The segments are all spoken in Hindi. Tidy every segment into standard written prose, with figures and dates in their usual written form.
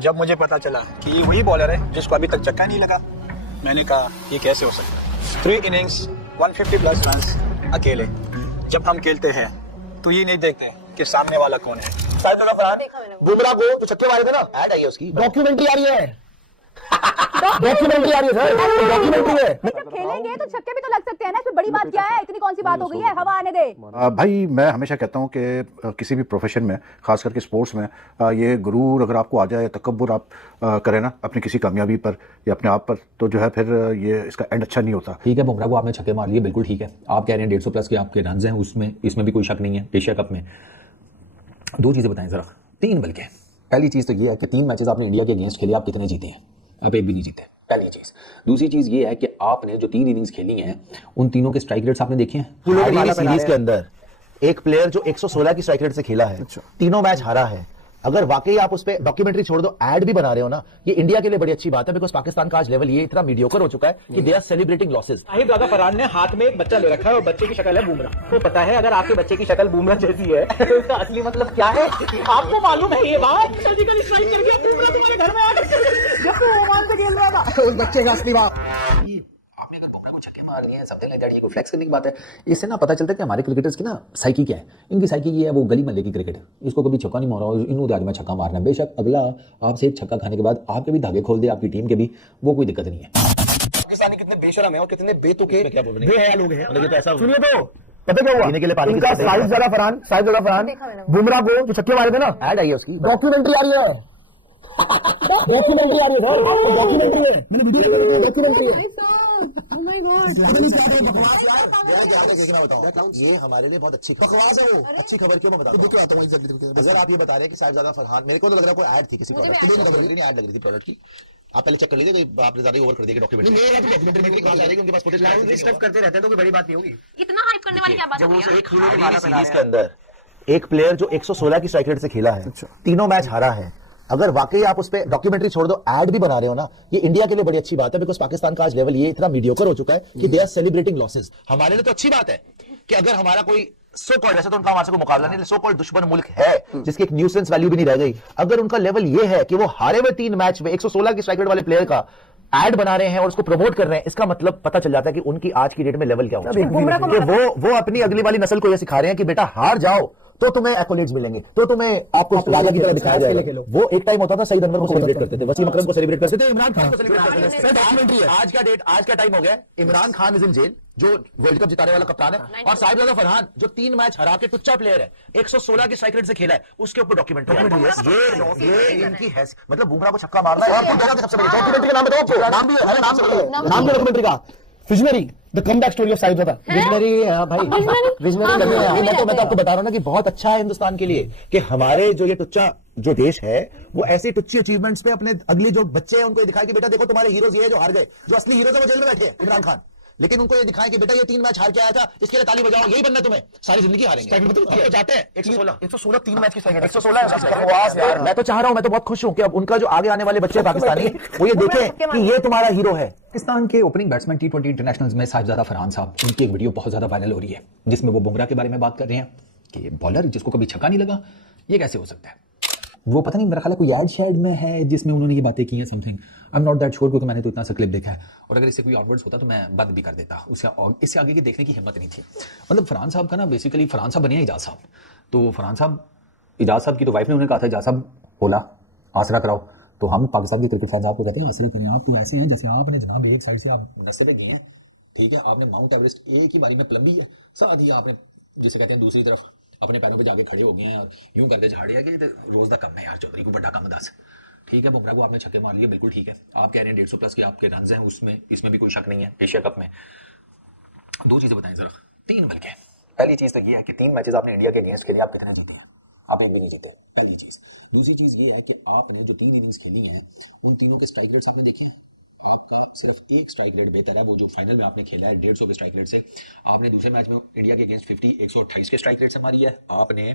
जब मुझे पता चला कि ये वही बॉलर है जिसको अभी तक चक्का नहीं लगा, मैंने कहा ये कैसे हो सकता है। 3 इनिंग्स 150 प्लस रन अकेले। जब हम खेलते हैं तो ये नहीं देखते कि सामने वाला कौन है। बुमराह को तो छक्के मारे थे ना, ऐड आई है उसकी, डॉक्यूमेंट्री आ रही है। डॉक्यूमेंट्री आ रही है सर, डॉक्यूमेंट्री है। जब खेलेंगे तो छक्के भी तो लग सकते हैं ना, इसमें बड़ी बात क्या है, इतनी कौन सी बात हो गई है, हवा आने दे। भाई मैं हमेशा कहता हूँ कि किसी भी प्रोफेशन में, खास करके स्पोर्ट्स में, ये गुरूर अगर आपको आ जाए, तकब्बुर आप करें ना अपनी किसी कामयाबी पर या अपने आप पर, तो जो है फिर ये इसका एंड अच्छा नहीं होता। ठीक है, बुमराह को आपने छक्के मार लिए, बिल्कुल ठीक है। आप कह रहे हैं 150 प्लस के आपके रन हैं, उसमें इसमें भी कोई शक नहीं है। एशिया कप में 2 चीजें बताएं जरा, 3 बल्कि। पहली चीज तो ये है कि 3 मैचेस आपने इंडिया के अगेंस्ट खेले, आप कितने जीते हैं? आप एक भी नहीं जीते, पहली चीज। दूसरी चीज ये है कि आपने जो 3 इनिंग्स खेली हैं उन तीनों के स्ट्राइक रेट्स आपने देखे हैं? सीरीज के अंदर एक प्लेयर जो 116 की स्ट्राइक रेट से खेला है, तीनों मैच हारा है। अगर वाकई आप उस पर डॉक्यूमेंट्री छोड़ दो, ऐड भी बना रहे हो ना, ये इंडिया के लिए बड़ी अच्छी बात है, बिकॉज पाकिस्तान का आज लेवल ये इतना मीडियोकर हो चुका है कि they are celebrating losses. Sahibzada Farhan ने हाथ में एक बच्चा ले रखा है और बच्चे की शक्ल है बुमराह। तो पता है अगर आपके बच्चे की शक्ल बुमराह जैसी है तो इसका असली मतलब क्या है? आपको मालूम है ये बात? सर्जिकल स्ट्राइक कर दिया बुमराह तुम्हारे घर में आकर जब तू ओमान से खेल रहा था, उस बच्चे का असली बात। को फ्लेक्स करने की बात है। इससे ना पता चलता है कि हमारे क्रिकेटर्स की ना साइकी क्या है। इनकी साइकी ये है, वो गली मल्ले की क्रिकेट, इसको कभी छक्का नहीं मारा, इन्होंने आज में छक्का मारना है। बेशक अगला आपसे एक छक्का खाने के बाद आपके भी धागे खोल दे, आपकी टीम के भी, वो कोई दिक्कत नहीं है। पाकिस्तानी कितने बेशरम है और कितने बेतुके बेहयाल लोग हैं। सुनिए तो पता क्या हुआ, इनका साहिब ज़रा फरहान बुमराह को जो छक्के मारे थे ना, ऐड आई है उसकी, डॉक्यूमेंट्री आ रही है। डॉक्यूमेंट्री आ रही है सर, डॉक्यूमेंट्री है, मैंने वीडियो डॉक्यूमेंट्री है। ये हमारे लिए बहुत अच्छी बकवास है, वो अच्छी खबर क्यों मैं बता रहा हूँ। अगर आप ये बता रहे हैं कि साहिबजादा फरहान, मेरे को तो लग रहा है कोई ऐड थी किसी प्रोडक्ट की, ऐड लग रही थी प्रोडक्ट की। आप पहले चेक कर लीजिए, आपने ज्यादा ओवर कर दिया डॉक्यूमेंट्री उनके पास फुटेज करते रहते हैं, तो कोई बड़ी बात नहीं होगी। इतना हाइप करने वाली क्या बात है? सीरीज के अंदर एक प्लेयर जो 116 की स्ट्राइक रेट से खेला है, तीनों मैच हारा है। अगर वाकई आप उस पर डॉक्यूमेंट्री छोड़ दो, ऐड भी बना रहे हो ना, ये इंडिया के लिए बड़ी अच्छी बात है, बिकॉज पाकिस्तान का आज लेवल ये इतना मीडियोकर हो चुका है कि दे आर सेलिब्रेटिंग लॉसेस। हमारे लिए तो अच्छी बात है कि अगर हमारा कोई सो कॉल्ड, वैसे तो उनका हमारे से कोई मुकाबला नहीं, सो कॉल्ड दुश्मन मुल्क है जिसकी एक न्यूसेंस वैल्यू भी नहीं रह गई, अगर उनका लेवल ये है कि वो हारे हुए 3 मैच में 116 की स्ट्राइक रेट वाले प्लेयर का ऐड बना रहे हैं और उसको प्रमोट कर रहे हैं, इसका मतलब पता चल जाता है कि उनकी आज की डेट में लेवल क्या होगा। वो अपनी अगली वाली नस्ल को यह सिखा रहे हैं कि बेटा हार जाओ तो तुम्हें एक्कोलेड्स मिलेंगे, तो तुम्हें आपको राजा की तरह दिखाया जाएगा। वो एक टाइम होता था, सईद अनवर को सेलिब्रेट करते थे, वसीम अकरम को सेलिब्रेट करते थे, इमरान खान को सेलिब्रेट करते थे। डॉक्यूमेंट्री है, आज का टाइम हो गया, Imran Khan is in jail, जो वर्ल्ड कप जिताने वाला कप्तान है, और साहिबजादा फरहान जो 3 मैच हरा के टुच्चा प्लेयर है, 116 की स्ट्राइक रेट से खेला है, उसके ऊपर डॉक्यूमेंट्री है। ये इनकी है, मतलब बुमराह को छक्का मारना है। सबसे बड़ी डॉक्यूमेंट्री का नाम बताओ आपको, नाम भी डॉक्यूमेंट्री का visionary, the comeback story of Sahibzada. Visionary भाई, विजनरी। मैं तो आपको बता रहा हूं ना कि बहुत अच्छा है हिंदुस्तान के लिए कि हमारे जो ये टुच्चा जो देश है, वो ऐसी टुच्ची अचीवमेंट्स पे अपने अगले जो बच्चे हैं उनको दिखाए कि बेटा देखो तुम्हारे हीरोज ये है जो हार गए, जो असली हीरोज है वो जेल में बैठे हैं, इमरान खान, लेकिन उनको ये दिखाएं कि बेटा ये 3 मैच हार के आया था, इसके लिए ताली बजाओ, यही बनना तुम्हें, सारी जिंदगी हारेंगे। तो चाहते हैं 116 3 मैच की स्ट्राइक रेट, 116 यार। मैं तो चाह रहा हूं, मैं तो बहुत खुश हूं कि अब उनका जो आगे आने वाले बच्चे पाकिस्तानी वो ये देखें कि ये तुम्हारा हीरो है। पाकिस्तान के ओपनिंग बैट्समैन T20 इंटरनेशनल्स में साहिबजादा फरहान साहब, उनकी एक वीडियो बहुत ज्यादा वायरल हो रही है जिसमें वो बुमराह के बारे में बात कर रहे हैं कि बॉलर जिसको कभी छक्का नहीं लगा, ये कैसे हो सकता है। वो पता नहीं, मेरा ख्याल है कोई एड शेड में है जिसमें उन्होंने ये बातें की हैं something, I am not that sure, क्योंकि मैंने तो इतना सा क्लिप देखा है, और अगर इससे कोई ऑनवर्ड्स होता तो मैं बंद भी कर देता, इससे आगे की देखने की हिम्मत नहीं थी। मतलब फरहान साहब का ना, बेसिकली फरहान साहब बने इजाज साहब, तो फरहान साहब, इजाज साहब की तो वाइफ ने उन्हें कहा था, इजाज साहब बोला आसरा कराओ, तो हम पाकिस्तान के क्रिकेट फैंस आपको कहते हैं आसरा करें, आप तो ऐसे हैं जैसे आपने जनाब एक साइड से आप नस्ले दिए हैं, ठीक है, आपने माउंट एवरेस्ट एक ही बारी में प्लम्बी है, साथ ही आपने जिसे कहते हैं दूसरी तरफ अपने पैरों पे जाके खड़े हो गए हैं और यूं करते झाड़िया कि रोज का कम है यार, चौधरी को बड़ा कम 10, ठीक है। बुमराह को आपने छक्के मार लिए, बिल्कुल ठीक है। आप कह रहे हैं 150 प्लस के आपके रन हैं, उसमें इसमें भी कोई शक नहीं है। एशिया कप में 2 चीजें बताएं जरा, 3 बल्कि। पहली चीज तो ये है कि 3 मैचेस आपने इंडिया के अगेंस्ट खेले, आप कितने जीते हैं? आप एक भी नहीं जीते, पहली चीज। दूसरी चीज ये है कि आपने जो 3 इनिंग्स खेली हैं उन तीनों के स्ट्राइक रेट्स भी देखे, आपका सिर्फ एक स्ट्राइक रेट बेहतर है, वो जो फाइनल में आपने खेला है 150 के स्ट्राइक रेट से। आपने दूसरे मैच में इंडिया के अगेंस्ट 128 के स्ट्राइक रेट से मारी है। आपने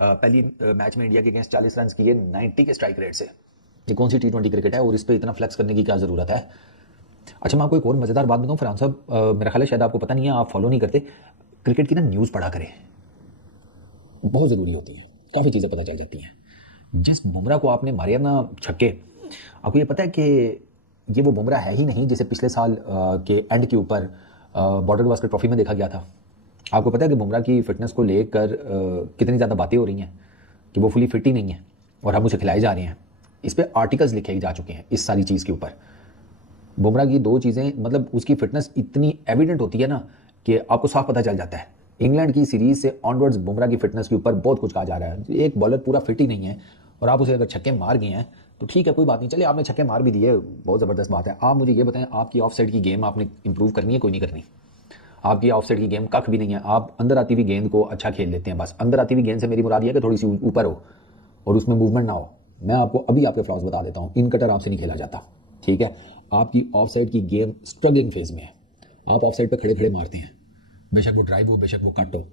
पहली मैच में इंडिया के अगेंस्ट 40 रन किए 90 के स्ट्राइक रेट से। ये कौन सी T20 क्रिकेट है और इस पर इतना फ्लेक्स करने की क्या जरूरत है? अच्छा, मैं आपको एक और मजेदार बात बताऊं फरहान साहब, मेरा ख्याल है शायद आपको पता नहीं है, आप फॉलो नहीं करते, क्रिकेट की ना न्यूज़ पढ़ा करें, बहुत ज़रूरी होती है, काफ़ी चीज़ें पता चल जाती हैं। जिस बुमराह को आपने मारे ना छक्के, आपको ये पता है कि ये वो बुमराह है ही नहीं जिसे पिछले साल के एंड के ऊपर बॉर्डर गावस्कर ट्रॉफी में देखा गया था। आपको पता है कि बुमराह की फिटनेस को लेकर कितनी ज़्यादा बातें हो रही हैं कि वो फुली फिट ही नहीं है और हम उसे खिलाए जा रहे हैं। इस पर आर्टिकल्स लिखे जा चुके हैं इस सारी चीज़ के ऊपर। बुमराह की दो चीज़ें, मतलब उसकी फिटनेस इतनी एविडेंट होती है ना कि आपको साफ पता चल जाता है। इंग्लैंड की सीरीज से ऑनवर्ड्स बुमराह की फिटनेस के ऊपर बहुत कुछ कहा जा रहा है। एक बॉलर पूरा फिट ही नहीं है और आप उसे अगर छक्के मार गए हैं तो ठीक है, कोई बात नहीं, चलिए आपने छक्के मार भी दिए, बहुत ज़बरदस्त बात है। आप मुझे ये बताएं, आपकी ऑफ साइड की गेम आपने इंप्रूव करनी है, कोई नहीं करनी। आपकी ऑफ साइड की गेम कख भी नहीं है। आप अंदर आती हुई गेंद को अच्छा खेल लेते हैं, बस अंदर आती हुई गेंद से मेरी मुराद ये कि थोड़ी सी ऊपर हो और उसमें मूवमेंट ना हो। मैं आपको अभी आपके फ्लॉज बता देता हूँ। इन कटर आपसे नहीं खेला जाता, ठीक है। आपकी ऑफ साइड की गेम स्ट्रगलिंग फेज में है। आप ऑफ साइड पर खड़े खड़े मारते हैं, बेशक वो ड्राइव हो बेशक वो कट हो।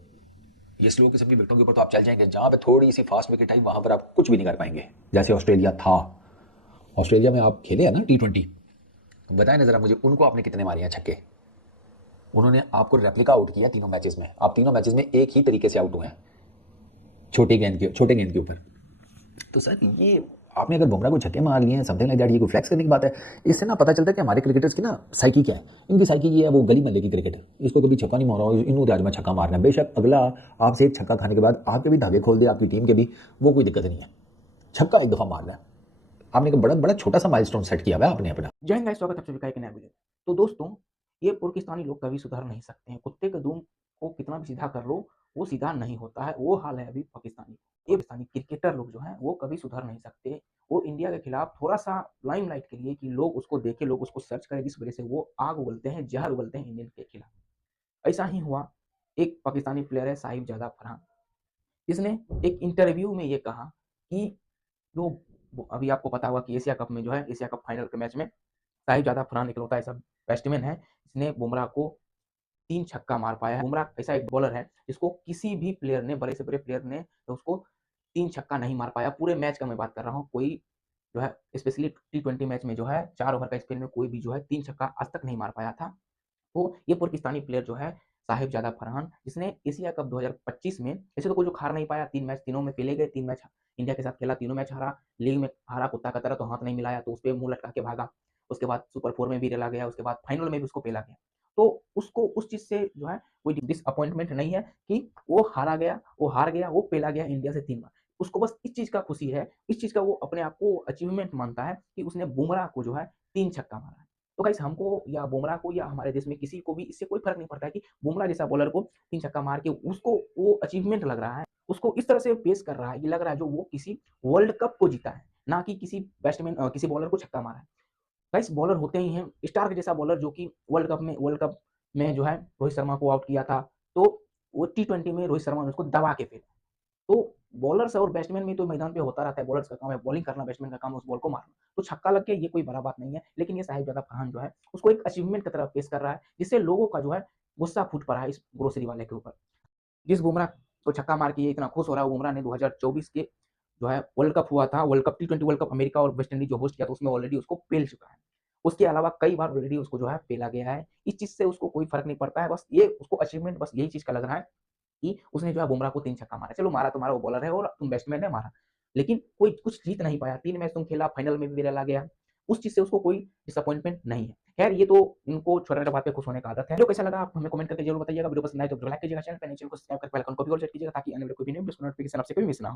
ये स्लो किस्म की विकेटों के ऊपर तो आप चल जाएंगे, जहाँ पे थोड़ी सी फास्ट विकेट आई वहाँ पर आप कुछ भी नहीं कर पाएंगे। जैसे ऑस्ट्रेलिया था, ऑस्ट्रेलिया में आप खेले हैं ना T20, बताएं ना जरा मुझे, उनको आपने कितने मारे हैं छक्के? उन्होंने आपको रेप्लिका आउट किया तीनों मैचेस में। आप तीनों मैचेस में एक ही तरीके से आउट हुए हैं, छोटे गेंद के ऊपर। तो सर ये आपने अगर बुमराह को छक्के मार लिए हैं, समथिंग लाइक दैट, ये कोई फ्लैक्स करने की बात है। इससे ना पता चलता है कि हमारे क्रिकेटर्स की ना साइकी क्या है। इनकी साइकी ये है, वो गली महल्ले की क्रिकेट, इसको कभी छक्का नहीं मारा, इन्होंने आज में छक्का मारना है। बेशक अगला आपसे एक छक्का खाने के बाद आपके भी धागे खोल दे, आपकी टीम के भी, वो कोई दिक्कत नहीं है, छक्का एक दफ़ा मारना है। आपने एक बड़ा बड़ा छोटा सा माइलस्टोन सेट किया हुआ है आपने अपना। जय हिंद गाइस, स्वागत है आप सभी का एक नए वीडियो। तो दोस्तों, ये पाकिस्तानी लोग कभी सुधर नहीं सकते हैं। कुत्ते के दुम को कितना भी सीधा कर लो, वो सीधा नहीं होता है। वो हाल है अभी पाकिस्तानी। ये पाकिस्तानी क्रिकेटर लोग जो हैं वो कभी सुधर नहीं सकते। वो इंडिया के खिलाफ थोड़ा सा लाइमलाइट के लिए कि लोग उसको देखें, लोग उसको सर्च करें, इस वजह से वो आग उगलते हैं, जहर उगलते हैं इंडियन के खिलाफ। ऐसा ही हुआ। एक पाकिस्तानी प्लेयर है साहिबजादा फरहान, इसने एक इंटरव्यू में ये कहा कि जो अभी आपको पता होगा कि एशिया कप में जो है, एशिया कप फाइनल के मैच में साहिबजादा फरहान इकलौता ऐसा बैट्समैन है जिसने बुमराह को 3 छक्का मार पाया है। बुमराह ऐसा एक बॉलर है जिसको किसी भी प्लेयर ने, बड़े से बड़े प्लेयर ने उसको 3 छक्का नहीं मार पाया पूरे मैच का। मैं बात कर रहा हूँ, कोई जो है स्पेशली T20 मैच में जो है 4 ओवर का स्पेल में कोई भी जो है 3 छक्का आज तक नहीं मार पाया था। तो ये पाकिस्तानी प्लेयर जो है साहिबजादा फरहान, जिसने एशिया कप 2025 में ऐसे तो कुछ हार नहीं पाया। 3 मैच तीनों में पेले गए, 3 मैच इंडिया के साथ खेला, तीनों मैच हारा। लीग में हारा कुत्ता का तरह, तो हाथ नहीं मिलाया तो उस पे मुंह लटका के भागा। उसके बाद सुपर 4 में भी रेला गया, उसके बाद फाइनल में भी उसको पेला गया। तो उसको उस चीज़ से जो है कोई डिसअपॉइंटमेंट नहीं है कि वो हार गया, वो पेला गया इंडिया से 3 बार। उसको बस इस चीज़ का खुशी है, इस चीज़ का वो अपने आप को अचीवमेंट मानता है कि उसने बुमराह को जो है 3 छक्का मारा है। तो गाइस, हमको या बुमराह को या हमारे देश में किसी को भी इससे कोई फ़र्क नहीं पड़ता है कि बुमराह जैसा बॉलर को 3 छक्का मार के उसको वो अचीवमेंट लग रहा है, उसको इस तरह से पेश कर रहा है, ये लग रहा है जो वो किसी वर्ल्ड कप को जीता है, ना कि किसी बैट्समैन किसी बॉलर को छक्का मारा है। गाइस, बॉलर होते ही हैं, स्टार्क जैसा बॉलर जो कि वर्ल्ड कप में जो है रोहित शर्मा को आउट किया था, तो वो T20 में रोहित शर्मा ने उसको दबा के फेंका। तो बॉलर्स और बैट्समैन में तो मैदान पे होता रहता है, बॉलर्स का काम है बॉलिंग करना, बैट्समैन का काम है उस बॉल को मारना। तो छक्का लग गया, ये कोई बड़ा बात नहीं है। लेकिन ये साहिबजादा फरहान जो है उसको एक अचीवमेंट की तरफ पेश कर रहा है, जिससे लोगों का जो है गुस्सा फूट पड़ा है इस ग्रोसरी वाले के ऊपर। जिस बुमराह को छक्का मार के ये इतना खुश हो रहा है, बुमराह ने 2024 के जो है वर्ल्ड कप हुआ था, world cup T20 world cup America और वेस्ट इंडीज जो होस्ट किया था, उसमें ऑलरेडी उसको पेल चुका है। उसके अलावा कई बार ऑलरेडी उसको जो है पेला गया है। इस चीज़ से उसको कोई फ़र्क नहीं पड़ता है, बस ये उसको अचीवमेंट बस यही चीज़ का लग रहा है कि उसने जो है बुमराह को 3 छक्का मारा। चलो मारा तो मारा, वो बॉलर है और तुम बैट्समैन ने मारा, लेकिन कोई कुछ जीत नहीं पाया। 3 मैच तुम खेला, फाइनल में भी रेला गया, उस चीज़ से उसको कोई डिसअपॉइंटमेंट नहीं है। खैर, ये तो इनको छोटा-छोटा बात पे खुश होने का आदत है। वीडियो कैसा लगा आप हमें कमेंट करके जरूर बताइएगा। वीडियो पसंद आए तो वीडियो लाइक कीजिएगा, चैनल पे नए चैनल को सब्सक्राइब करके बेल आइकन को भी ऑल सेट कीजिएगा ताकि आने वाले कोई भी नई वीडियो नोटिफिकेशन आपसे कभी मिस ना हो।